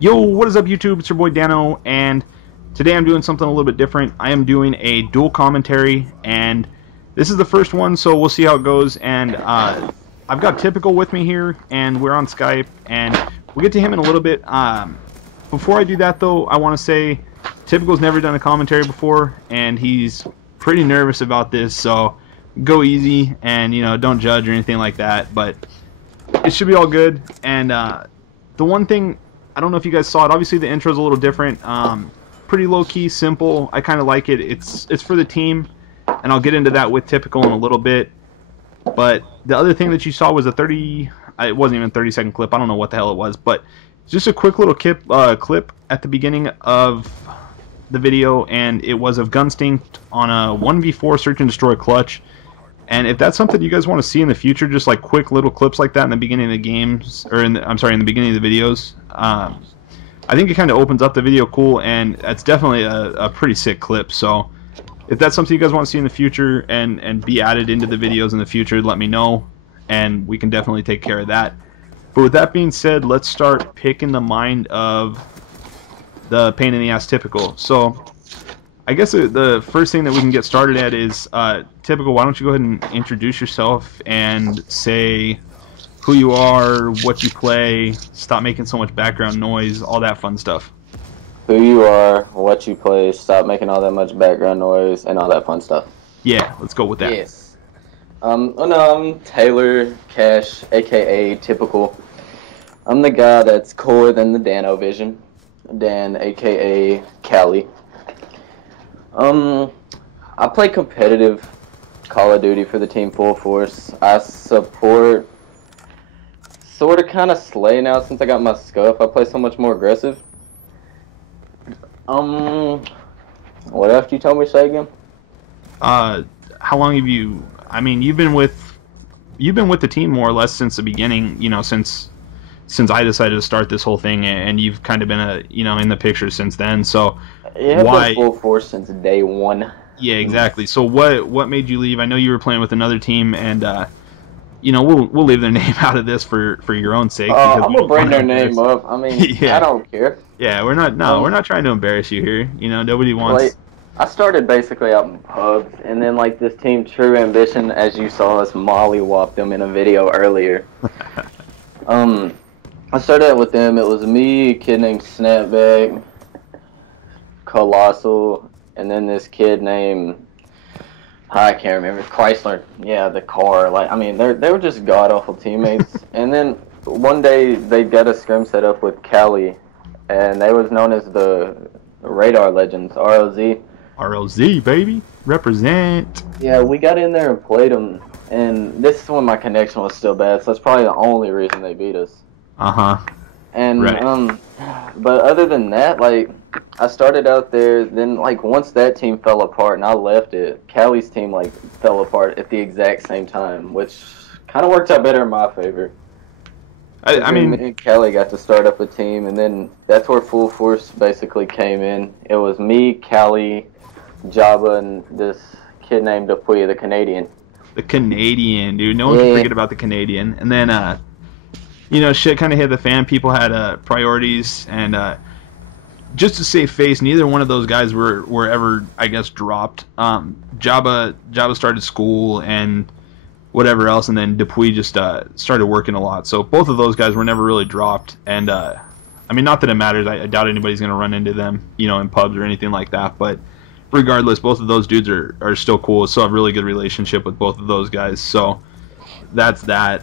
Yo, what is up YouTube? It's your boy Dano, and today I'm doing something a little bit different. I am doing a dual commentary, and this is the first one, so we'll see how it goes. And I've got Typical with me here, and we're on Skype, and we'll get to him in a little bit. Before I do that, though, I want to say Typical's never done a commentary before, and he's pretty nervous about this, so go easy, and, you know, don't judge or anything like that, but it should be all good. And the one thing, I don't know if you guys saw it. Obviously, the intro's a little different. Pretty low-key, simple. I kind of like it. It's for the team, and I'll get into that with Typical in a little bit. But the other thing that you saw was a 30... It wasn't even a 30-second clip. I don't know what the hell it was. But just a quick little clip at the beginning of the video, and it was of Gunstinct on a 1v4 Search and Destroy clutch. And if that's something you guys want to see in the future, just like quick little clips like that in the beginning of the games, or in the beginning of the videos, I think it kind of opens up the video cool, and it's definitely a pretty sick clip. So if that's something you guys want to see in the future and be added into the videos in the future, let me know, and we can definitely take care of that. But with that being said, let's start picking the mind of the pain in the ass Typical. So I guess the first thing that we can get started at is, Typical, why don't you go ahead and introduce yourself and say who you are, what you play, stop making so much background noise, all that fun stuff. Who you are, what you play, stop making all that much background noise, and all that fun stuff. Yeah, let's go with that. Yes. I'm Taylor Cash, aka Typical. I'm the guy that's cooler than the DannoVision. Dan, aka Cali. I play competitive Call of Duty for the team Full Force. I support sort of kind of Slay now since I got my scuff. I play so much more aggressive. What else you told me to say again? How long have you? I mean, you've been with the team more or less since the beginning. You know, since I decided to start this whole thing, and you've kind of been in the picture since then. So yeah, why? I've been Full Force since day one. Yeah, exactly. So what made you leave? I know you were playing with another team, and we'll leave their name out of this for your own sake. I'm gonna bring their name up. I mean, yeah. I don't care. Yeah, we're not trying to embarrass you here. You know, nobody wants. Like, I started basically out in pubs, and then like this team True Ambition, as you saw us mollywop them in a video earlier. I started out with them. It was me, a kid named Snapback, Colossal, and then this kid named, I can't remember, Chrysler. Yeah, the car. Like, I mean, they were just god awful teammates. And then one day they got a scrim set up with Cali, and they was known as the Radar Legends, ROZ. ROZ, baby, represent. Yeah, we got in there and played them, and this is when my connection was still bad. So that's probably the only reason they beat us. And right. But other than that, like, I started out there, then like once that team fell apart and I left it, Cali's team like fell apart at the exact same time, which kind of worked out better in my favor. I mean, me and Cali got to start up a team, and then that's where Full Force basically came in. It was me, Cali, Jabba, and this kid named Dupuy, the Canadian. The Canadian, dude. No one can forget about the Canadian. And then shit kind of hit the fan. People had priorities, and just to save face, neither one of those guys were ever, I guess, dropped. Jabba started school and whatever else, and then Dupuy just started working a lot. So both of those guys were never really dropped. And I mean, not that it matters. I doubt anybody's gonna run into them, in pubs or anything like that. But regardless, both of those dudes are still cool. Still have a really good relationship with both of those guys. So that's that.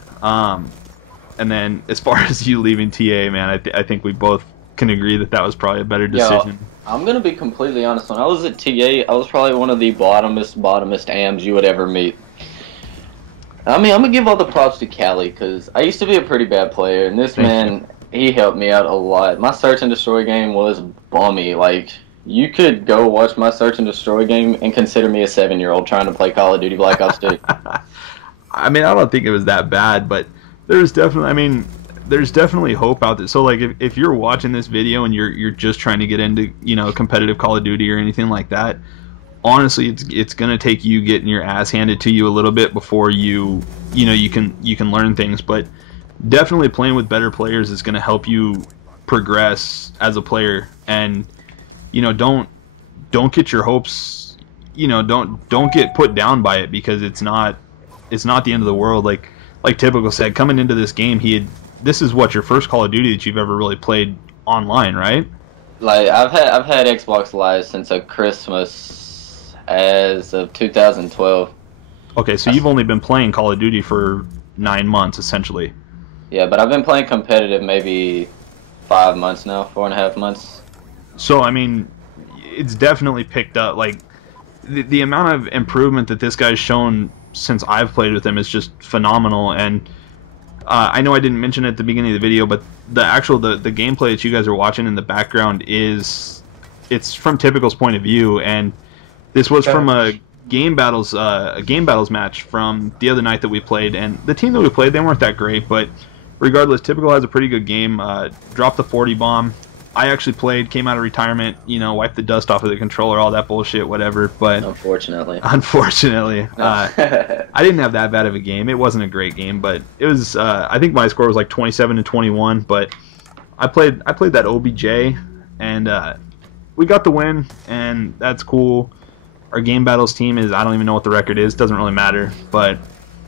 And then as far as you leaving TA, man, I think we both can agree that was probably a better decision. Yo, I'm going to be completely honest. When I was at TA, I was probably one of the bottomest AMs you would ever meet. I mean, I'm going to give all the props to Cali, because I used to be a pretty bad player, and this man, he helped me out a lot. My Search and Destroy game was bummy. Like, you could go watch my Search and Destroy game and consider me a 7-year-old trying to play Call of Duty Black Ops 2. I mean, I don't think it was that bad, but there's definitely hope out there. So like if you're watching this video and you're just trying to get into competitive Call of Duty or anything like that, honestly it's gonna take you getting your ass handed to you a little bit before you can learn things. But definitely playing with better players is gonna help you progress as a player, and don't get your hopes, don't get put down by it, because it's not the end of the world. Like Typical said, coming into this game, this is what, your first Call of Duty that you've ever really played online, right? Like I've had Xbox Live since a Christmas as of 2012. Okay, so you've only been playing Call of Duty for 9 months, essentially. Yeah, but I've been playing competitive maybe 5 months now, 4.5 months. So, I mean, it's definitely picked up. Like, the amount of improvement that this guy's shown since I've played with him is just phenomenal. And I know I didn't mention it at the beginning of the video, but the gameplay that you guys are watching in the background it's from Typical's point of view, and this was from a Gamebattles match from the other night that we played. And the team that we played, they weren't that great, but regardless, Typical has a pretty good game. Dropped the 40 bomb. I actually played, came out of retirement, wiped the dust off of the controller, all that bullshit, whatever. But unfortunately, I didn't have that bad of a game. It wasn't a great game, but it was. I think my score was like 27-21. But I played that OBJ, and we got the win, and that's cool. Our Game Battles team is, I don't even know what the record is. Doesn't really matter, but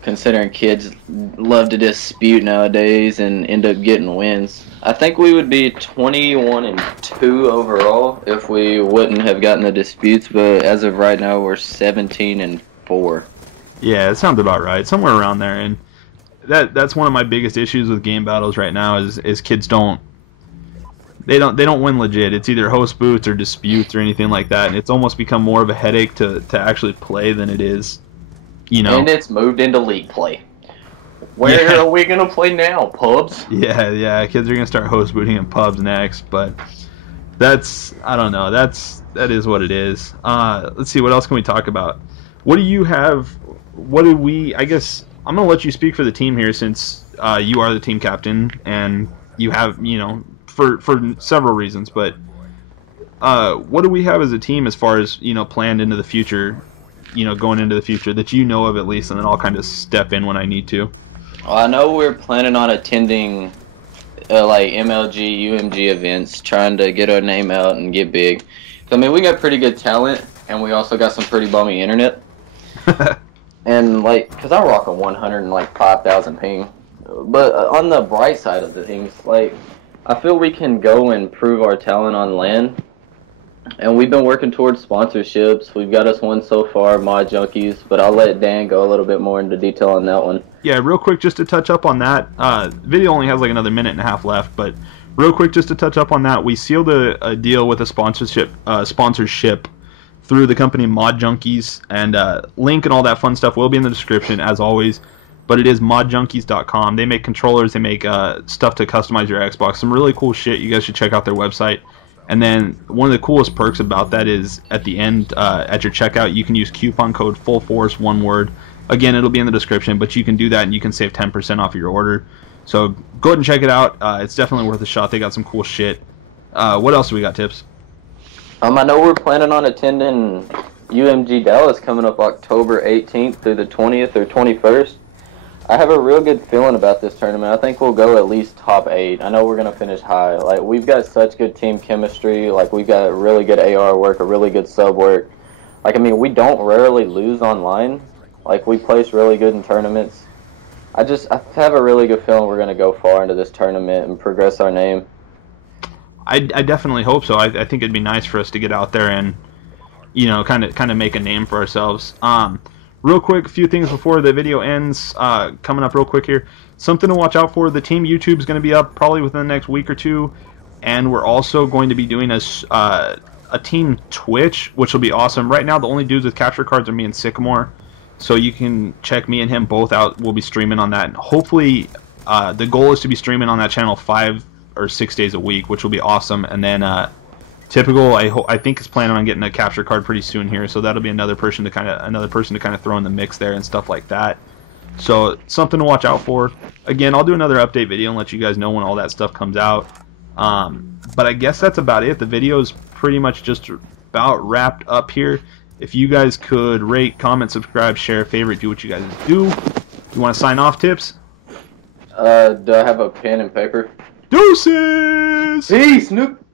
considering kids love to dispute nowadays and end up getting wins, I think we would be 21-2 overall if we wouldn't have gotten the disputes. But as of right now, we're 17-4. Yeah, it sounds about right, somewhere around there. And that's one of my biggest issues with Game Battles right now is kids don't win legit. It's either host boots or disputes or anything like that, and it's almost become more of a headache to actually play than it is, And it's moved into league play. Where are we gonna play now? Pubs? Yeah. Kids are gonna start host booting in pubs next, but I don't know. That is what it is. Let's see, what else can we talk about? What do you have? I guess I'm gonna let you speak for the team here, since you are the team captain and you have, for several reasons, but what do we have as a team as far as, planned into the future, going into the future that of at least, and then I'll kind of step in when I need to. Well, I know we're planning on attending like MLG, UMG events, trying to get our name out and get big. I mean, we got pretty good talent, and we also got some pretty bummy internet. And because I rock a 105,000 ping, but on the bright side of the things, I feel we can go and prove our talent on LAN. And we've been working towards sponsorships. We've got us one so far, Mod Junkies, but I'll let Dan go a little bit more into detail on that one. Yeah, real quick, just to touch up on that. Video only has another minute and a half left, but real quick, just to touch up on that, we sealed a deal with a sponsorship through the company Mod Junkies, and link and all that fun stuff will be in the description as always. But it is modjunkies.com. They make controllers, they make stuff to customize your Xbox. Some really cool shit. You guys should check out their website. And then one of the coolest perks about that is at the end, at your checkout, you can use coupon code fullforce, one word. Again, it'll be in the description, but you can do that and you can save 10% off of your order. So go ahead and check it out. It's definitely worth a shot. They got some cool shit. What else do we got, Tips? I know we're planning on attending UMG Dallas coming up October 18th through the 20th or 21st. I have a real good feeling about this tournament. I think we'll go at least top 8. I know we're going to finish high. We've got such good team chemistry. We've got really good AR work, a really good sub work. We don't rarely lose online. We place really good in tournaments. I have a really good feeling we're going to go far into this tournament and progress our name. I definitely hope so. I think it'd be nice for us to get out there and, kind of make a name for ourselves. Real quick, a few things before the video ends. Coming up real quick here. Something to watch out for. The team YouTube is going to be up probably within the next week or two. And we're also going to be doing a team Twitch, which will be awesome. Right now, the only dudes with capture cards are me and Sycamore. So you can check me and him both out. We'll be streaming on that. And hopefully, the goal is to be streaming on that channel 5 or 6 days a week, which will be awesome. And then Typical, I think is planning on getting a capture card pretty soon here, so that'll be another person to kind of throw in the mix there and stuff like that. So something to watch out for. Again, I'll do another update video and let you guys know when all that stuff comes out. But I guess that's about it. The video is pretty much just about wrapped up here. If you guys could rate, comment, subscribe, share, favorite, do what you guys do. You want to sign off, Tips? Do I have a pen and paper? Deuces! Peace, Nook.